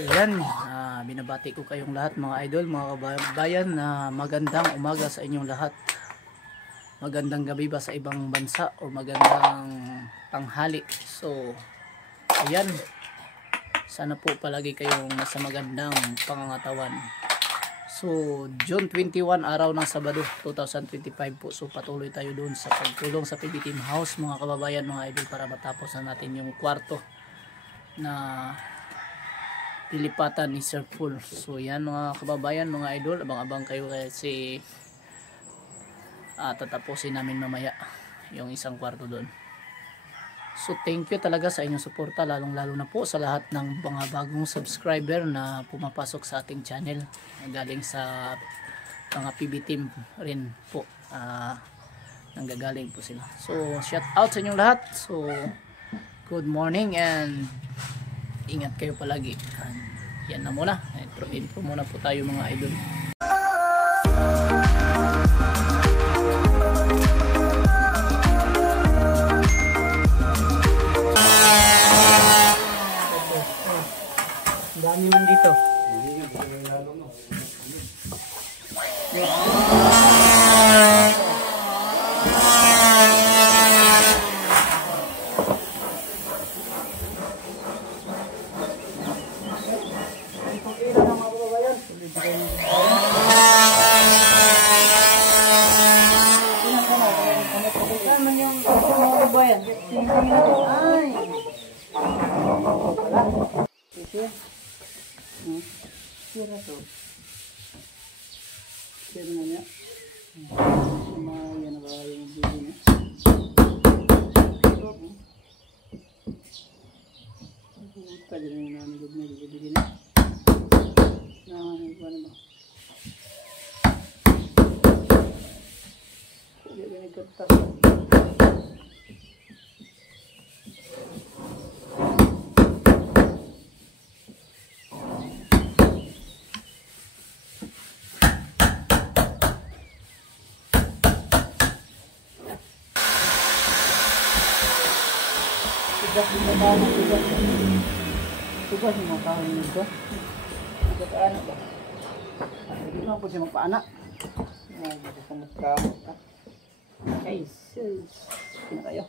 So yan, binabati ko kayong lahat mga idol, mga kabayan, na magandang umaga sa inyong lahat. Magandang gabi ba sa ibang bansa o magandang tanghali. So ayan, sana po palagi kayong nasa magandang pangangatawan. So June 21, araw ng Sabado 2025 po. So patuloy tayo doon sa pagtulong sa PB Team House mga kababayan, mga idol, para matapos na natin yung kwarto na pilipatan ni Sir Full. So yan mga kababayan, mga idol, abang-abang kayo kasi tatapusin namin mamaya yung isang kwarto doon. So thank you talaga sa inyong suporta, lalong lalo na po sa lahat ng mga bagong subscriber na pumapasok sa ating channel, galing sa mga PB Team rin po, nanggagaling po sila. So shout out sa inyong lahat. So good morning and ingat kayo palagi. Yan na muna. Intro muna po tayo mga idol. Ang dami man dito. Sira to. Sira na niya. Yan na ba yung video niya? Pwede na yung nanigod na video na. Nanigod na ba? Pwede na yung katas. Tugas mo kahon nito. Tugas anak ba? Hindi mo po siya magpaanak. Hindi ko magkamot ka. Ay, sus. Pina kayo.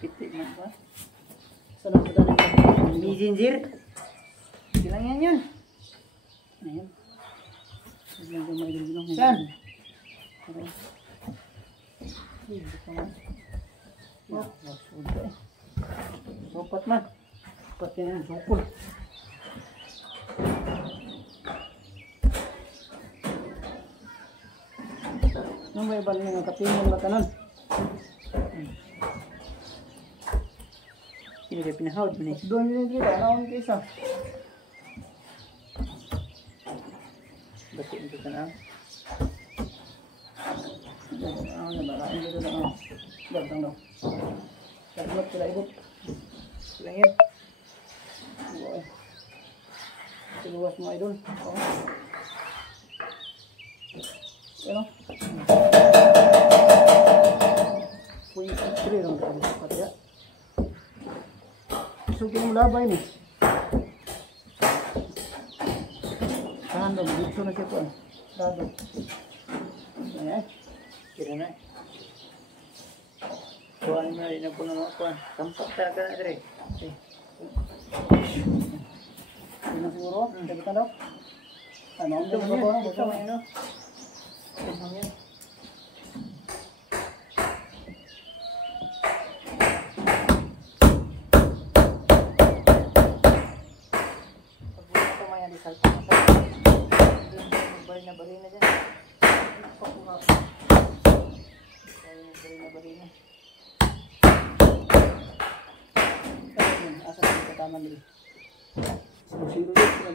Pitik mo ba? Saan po dali ka? Mizinjir. Silang yan yun. Ayan. Saan? Hindi ko man. Sopat man. Sopat yan yung sukul. Nang may ibang mga kapimong latanan. Hindi kayo pinahawad mo niya. Doon yun dito. Anawang kaysa. Bati yung dito na. Ano ba? Kain dito na. Gantang daw. Kaglot sila ibot. Sila yan. Siluwas mga idol. Ano? Puy, sila lang. Patiya. Sugin mo labay ni. Saan daw? Dito na siya po. Dado. Ayan. Kira na. Kuhaan mo rin na po ng mga kuhaan. Tampak talaga na rin. Okay. Hindi na siguro? Sabitan daw? Ano? Ito mo yan. Ito mo yan. Ito mo yan. Pag buka ito mo yan, isalta mo sa bari na dyan. Pakuha. Bari na. Asa sa kataman dito. Sino dito?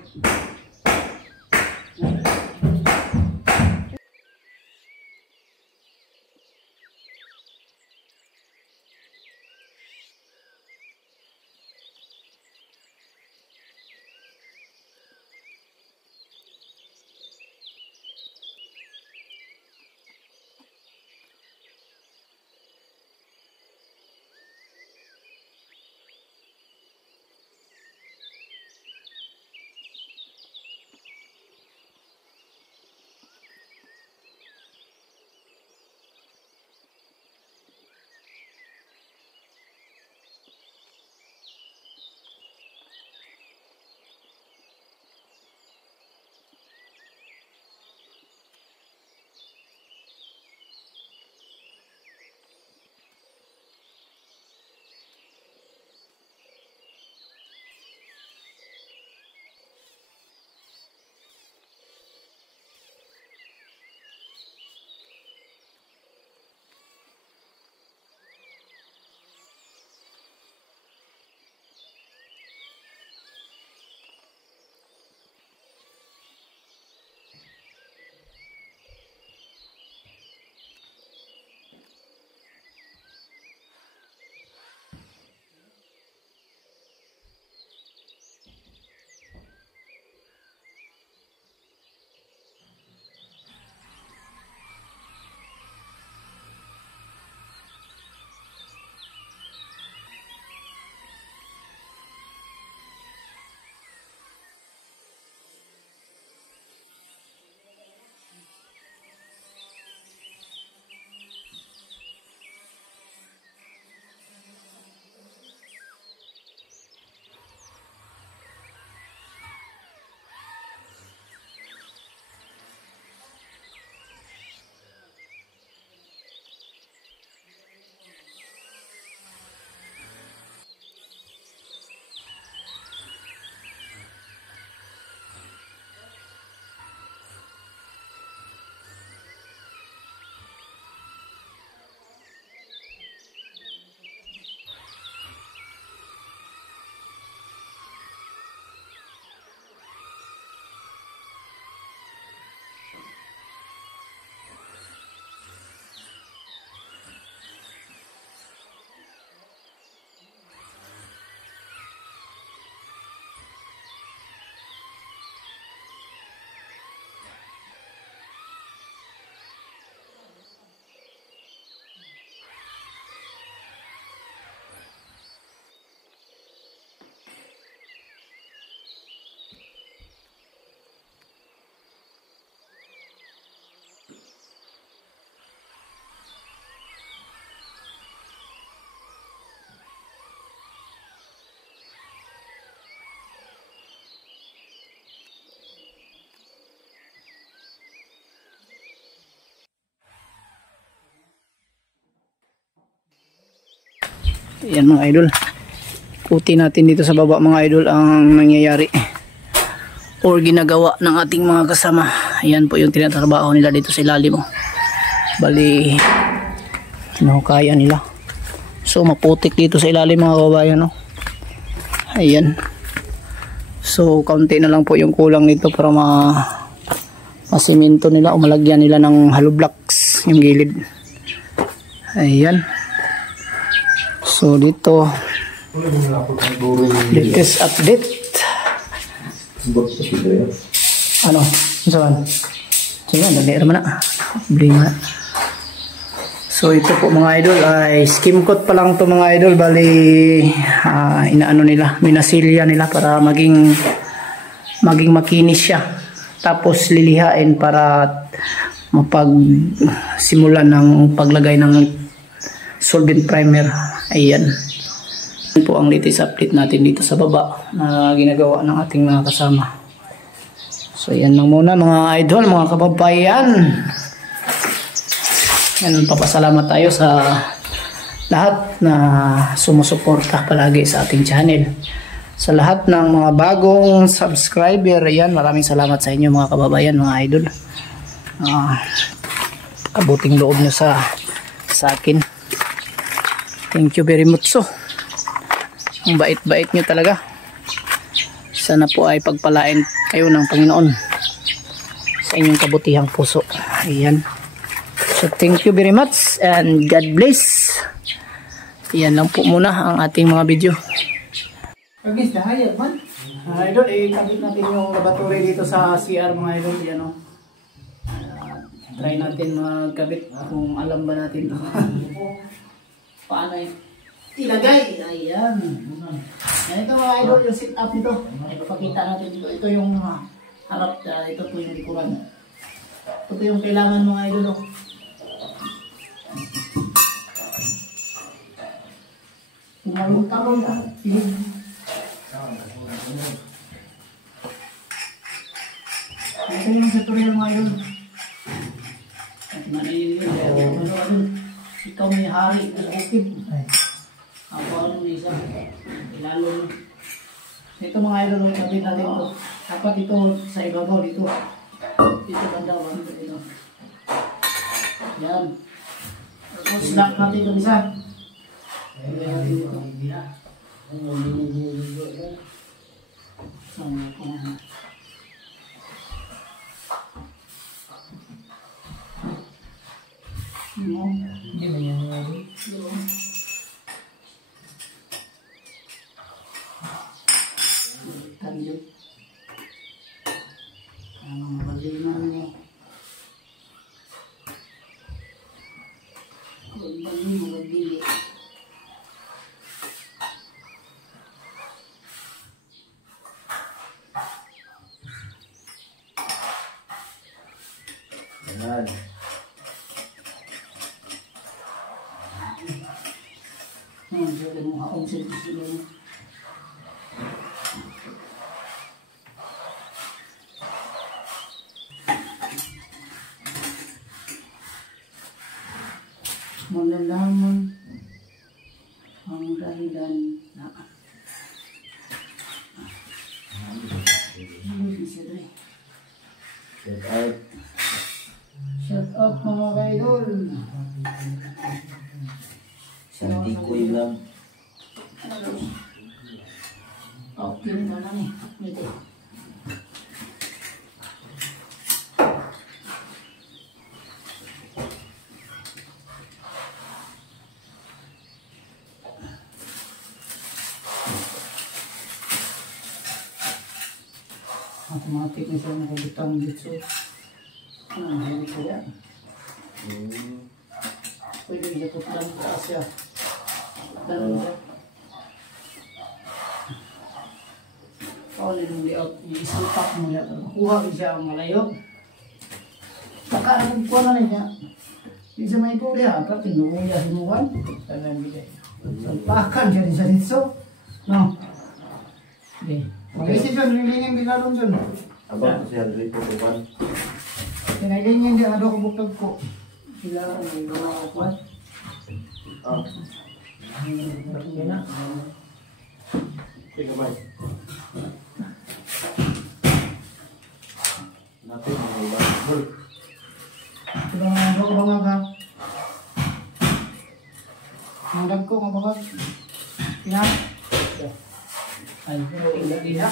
Ayan mga idol. Kuti natin dito sa baba mga idol ang nangyayari or ginagawa ng ating mga kasama. Ayan po yung tinatrabaho nila dito sa ilalim. Bali, hinahukaya nila. So maputik dito sa ilalim mga kababayan. No? Ayan. So kaunti na lang po yung kulang nito para masiminto nila o malagyan nila ng hollow blocks yung gilid. Ayan. So dito latest update. Ano? Saan? Sige, dali naman na. Problema na. So ito po mga idol ay skim coat pa lang to mga idol. Bali inaano nila, minasilya nila para maging makinis siya. Tapos lilihain para mapagsimulan ng paglagay ng solvent primer. Ayan. Yan po ang latest update natin dito sa baba na ginagawa ng ating mga kasama. So yan lang muna mga idol, mga kababayan. Yan, papasalamat tayo sa lahat na sumusuporta palagi sa ating channel. Sa lahat ng mga bagong subscriber, yan, maraming salamat sa inyo mga kababayan, mga idol. Kabuting loob nyo sa akin. Thank you very much. So, ang bait-bait nyo talaga. Sana po ay pagpalain kayo ng Panginoon sa inyong kabutihang puso. Ayan. So thank you very much and God bless. Yan lang po muna ang ating mga video. Agis na hayat man. Idol, ikabit natin yung laboratory dito sa CR mga idol. Yan o. Try natin magkabit kung alam ba natin ito. Paano ilagay? Ayan. Ito mga idol, yung sit up nito. Ipapakita natin dito. Ito yung harap. Ito po yung likuran. Ito po yung kailangan mga idol. Tumalong-talong na. Ito yung tutorial mga idol. At manayin yun. Ikaw may hari sa ukib. Ako ano isa. Ilalo. Ito mga idol, sabihin natin ito. Dapat ito sa ibabaw dito. Dito banda. Dito. Yan. Tapos lock natin ito isa. Ayan natin ito. Hindi ba yan? Tanjut. Ang baliman niya. Bali mga dili. Ayan. Jadi mga option sila. Malalaman ang dahilan na shut up mga kaidol. Hindi ko ilam. Okay na lang eh. Ito. Automatic na siya nakabitang dito. Hindi ko yan. Pwede ikot lang sa siya. Ganun siya. Paulit yung layout. I-isupak mo yan. Makuha ko siya ang malayo. Saka nagpuan na niya. Hindi siya may ito niya. At tinungan niya sinuhan. Tanang bigay. Salpakan siya din sa dito. No? Hindi. Mag-isip yun, nilingin binalong dun. Abang siya dito po ba? Pinalingin din, ano ko bukag ko. Sila, may mga kuwan. Okay na. Sige, bye. Natin, may basketball. Ito ang bangag ha. Ang dagko ang bangag. Tingnan. Ay, hindi na.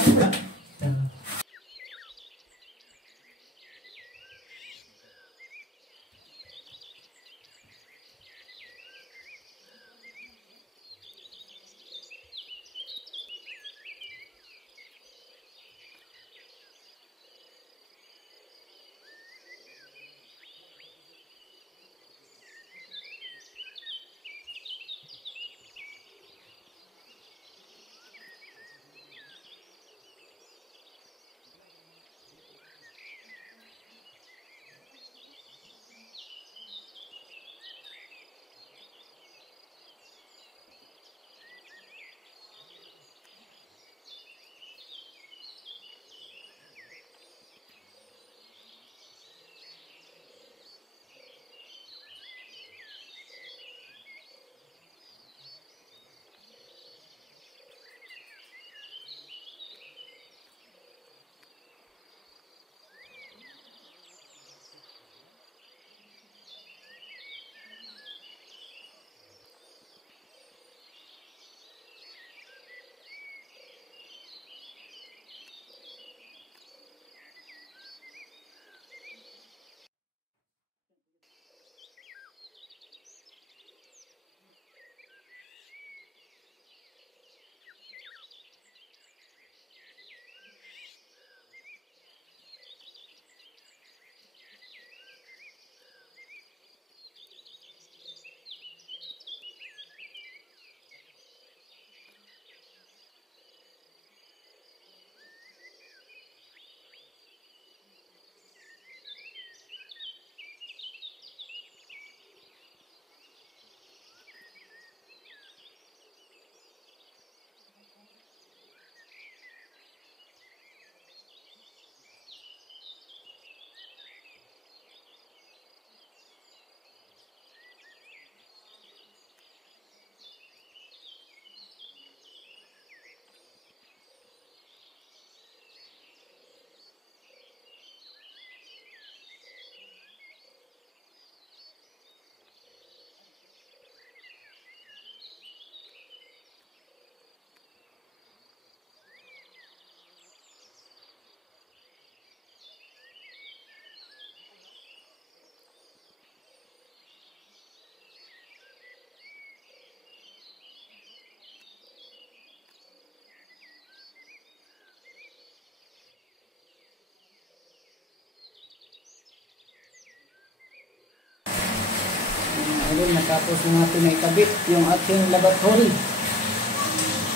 Ayun, natapos na natin na ikabit yung ating laboratory.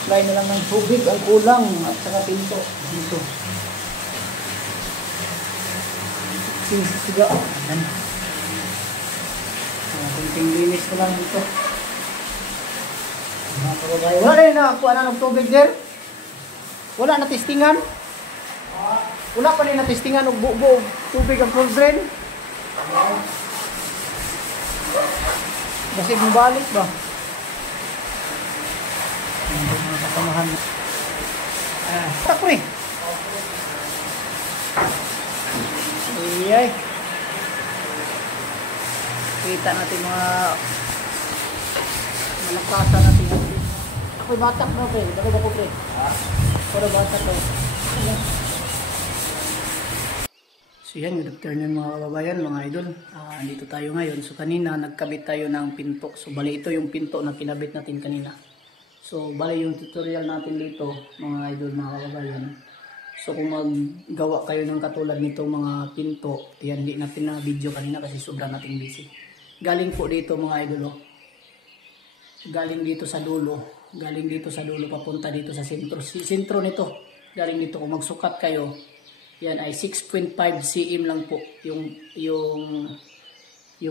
Supply na lang ng tubig ang kulang at saka pinto dito. Siga. Ayan. Kunting linis ko lang dito. Mga kababayan. Wala rin nakakuha na ng tubig there? Wala na testingan? Wala pa rin na testingan ng buo tubig ang cold drain? Kasi bumalik ba? Hindi mga kasamahan. Takre! Iyay! Kita natin mga malakasan natin. Ako'y batak na pre. Dalo ba ko pre? Para batak daw. So yan, good afternoon mga kababayan, mga idol. Andito tayo ngayon. So kanina nagkabit tayo ng pinto. So bali ito yung pinto na kinabit natin kanina. So bali yung tutorial natin dito mga idol, mga kababayan. So kung maggawa kayo ng katulad nitong mga pinto, yan hindi natin na video kanina kasi sobrang nating busy. Galing po dito mga idol. Galing dito sa dulo. Galing dito sa dulo papunta dito sa sentro. Sentro nito. Galing dito kung magsukat kayo. Yan ay 6.5 cm lang po yung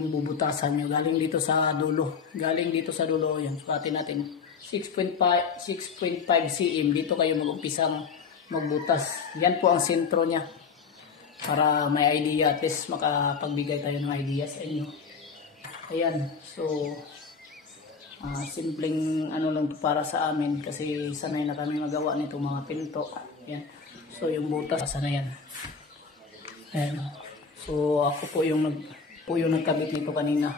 bubutasan nyo. Galing dito sa dulo. Galing dito sa dulo. Yan, sukatin natin. 6.5 cm. Dito kayo mag-umpisang magbutas. Yan po ang sentro niya. Para may idea. At least makapagbigay tayo ng idea sa inyo. Ayan. So, Simpleng ano lang to para sa amin kasi sanay na kami magawa nito mga pinto. Yan. So yung butas sana yan. Ayan. So ako po yung nagkabit nito kanina.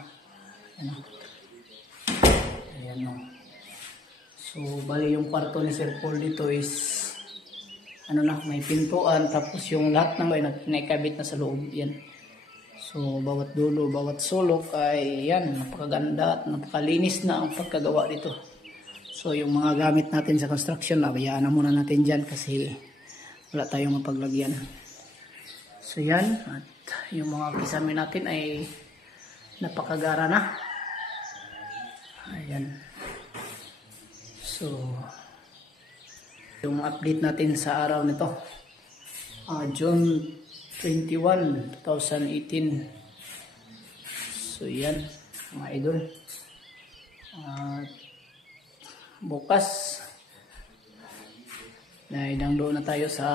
Ayan. Ayan o. So bali yung kwarto ni Sir Paul dito is ano na, may pintuan, tapos yung lahat na may naikabit na sa loob. Yan. So bawat dulo, bawat sulok ay yan, napakaganda at napakalinis na ang pagkagawa dito. So yung mga gamit natin sa construction, bayaan na muna natin dyan kasi wala tayong mapaglagyan. So yan, at yung mga kisame natin ay napakagara na. Ayan. So yung update natin sa araw nito, June 21, 2018. So yan mga idol. Bukas naidangdo na tayo sa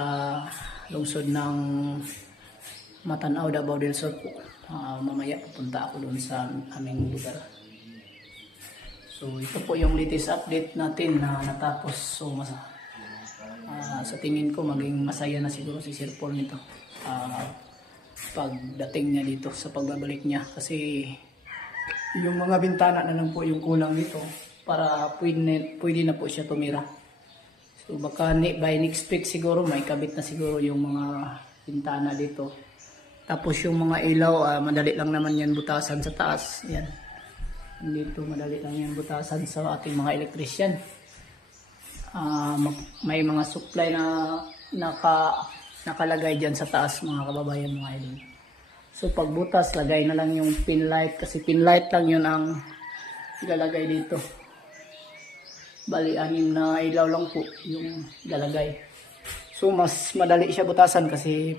lungsod ng Matanaw, Davao del Sur po. Mamaya pupunta ako doon sa aming lugar. So ito po yung latest update natin na natapos. So sa tingin ko maging masaya na siguro si Sir Paul nito pagdating niya dito sa pagbabalik niya, kasi yung mga bintana na lang po yung kulang dito para pwede na po siya tumira. So baka by next week siguro may kabit na siguro yung mga bintana dito. Tapos yung mga ilaw, madali lang naman yan butasan sa taas. Yan. Dito madali lang yan butasan sa ating mga electrician. May mga supply na nakalagay dyan sa taas mga kababayan, mga idol. So pagbutas, lagay na lang yung pin light kasi pin light lang yun ang ilalagay dito. Bali 6 na ilaw lang po yung ilalagay. So mas madali siya butasan kasi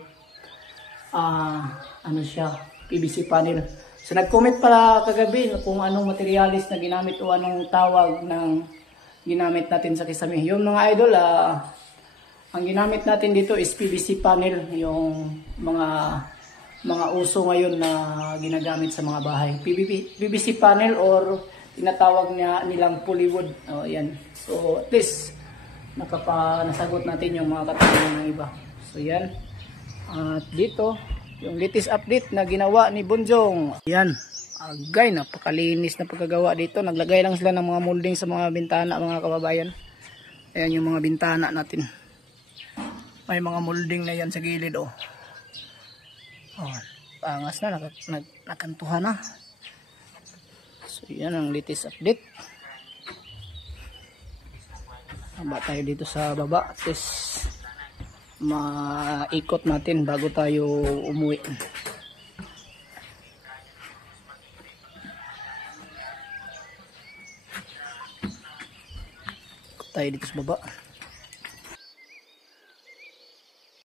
ano siya, PVC panel. So nag-comment pala kagabi kung anong materialis na ginamit o anong tawag ng ginamit natin sa kisame. Yung mga idol, ang ginamit natin dito is PVC panel, yung mga uso ngayon na ginagamit sa mga bahay. PVC panel or tinatawag nilang polywood. Yan. So at least nasagot natin yung mga katanungan ng iba. So yan. At dito, yung latest update na ginawa ni Bonjong. Yan. Agay, napakalinis na pagkagawa dito. Naglagay lang sila ng mga molding sa mga bintana, mga kababayan. Ayan yung mga bintana natin. May mga molding na yan sa gilid, oh. Pangas na, nakantuhan na. So yan ang latest update. Haba tayo dito sa baba. At least maikot natin bago tayo umuwi. Tayo dito sa baba.